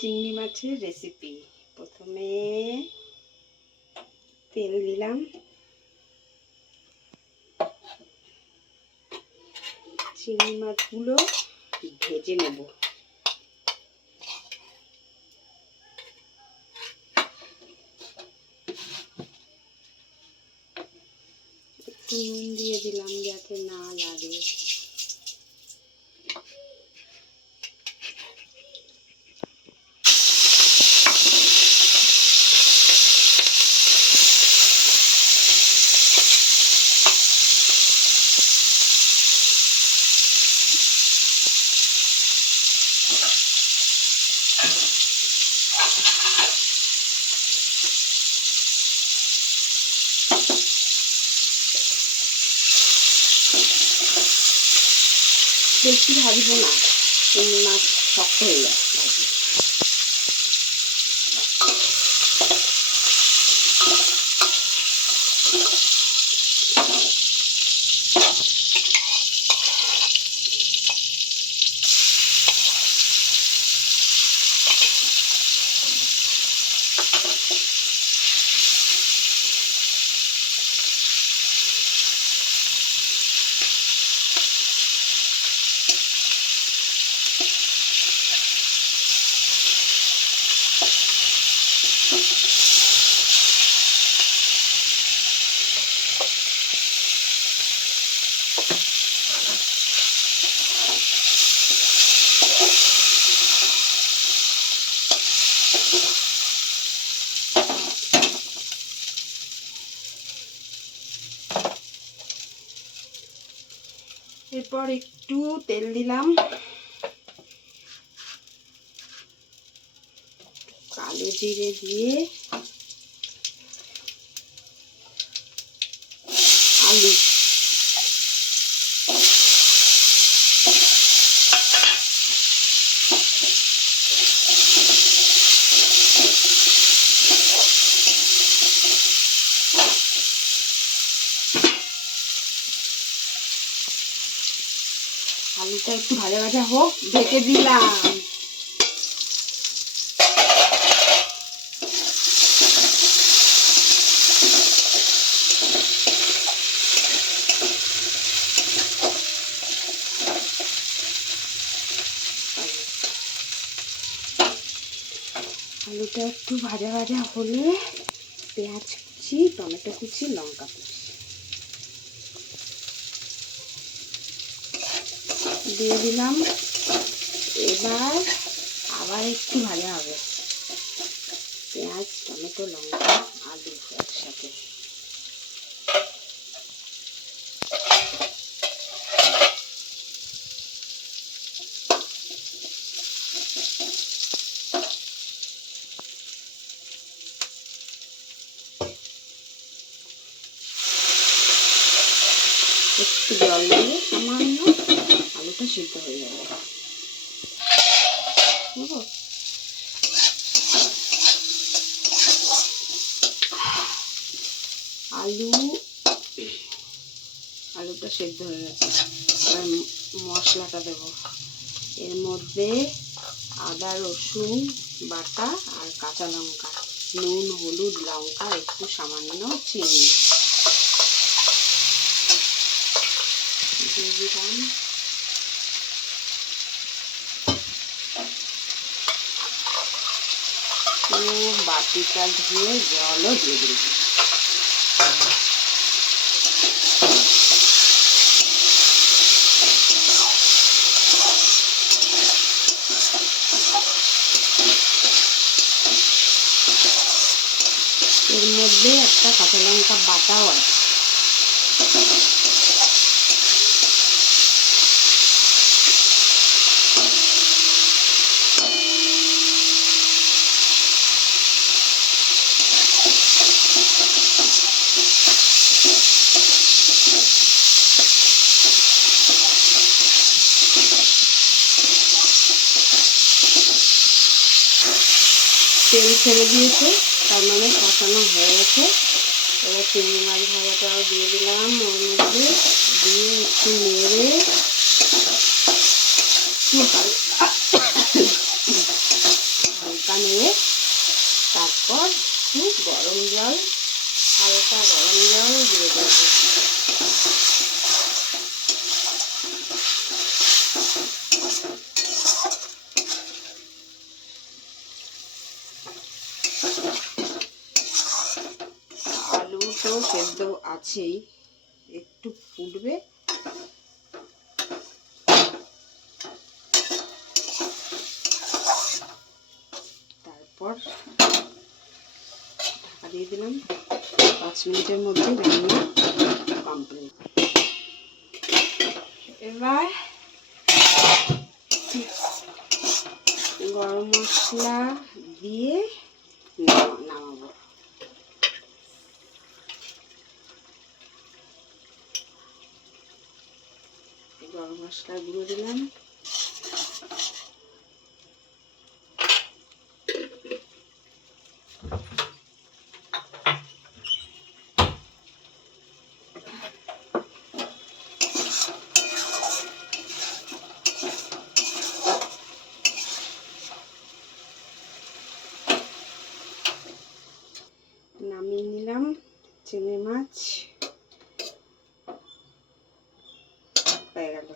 চিংড়ি মাছের রেসিপি। প্রথমে তেল দিলাম, চিংড়ি মাছগুলো ভেজে নেব। একটু নুন দিয়ে দিলাম যাতে না লাগে। বেশি ভাজবো না, চিংড়ি মাছ শক্ত হয়ে যায় ভাজি। এরপর একটু তেল দিলাম, কালো জিরে দিয়ে আলু, আলুটা একটু ভাজা ভাজা হোক, ঢেকে দিলাম। আলুটা একটু ভাজা ভাজা হলে পেঁয়াজ কুচি, টমেটো কুচি, লঙ্কা কুচি দিয়ে দিলাম। এবার আবার একটু ভাজা হবে, পেঁয়াজ, টমেটো, লঙ্কা, আলু একসাথে। একটু জল দিয়ে সামান্য আলুটা সিদ্ধ হয়ে যাবে। আলুটা সিদ্ধ হয়ে গেছে। এবার মশলাটা দেব। এর মধ্যে আদা রসুন বাটা আর কাঁচা লঙ্কা, নুন, হলুদ, লঙ্কা, একটু সামান্য চিনি দিয়ে দিলাম। বাটিটা ধুয়ে জলও দিয়ে দিলাম। এর মধ্যে একটা কাঁচা লঙ্কা বাটাও আছে। তেল ছেড়ে দিয়েছে, তার মানে কষানো হয়ে গেছে। এবার চিংড়ি মাছ ভাজাটাও দিয়ে দিলাম ওর মধ্যে, দিয়ে একটু নেড়ে একটু হালকা তো সেদ্ধ আছেই, একটু ফুটবে, তারপর ঢাকা দিয়ে দিলাম। 5 মিনিটের মধ্যে রান্না কমপ্লিট। এবার গরম মশলা দিয়ে নামাবো। গরম মশলা গুঁড়ো দিলাম, নামিয়ে নিলাম চিংড়ি মাছ হয়ে গেল।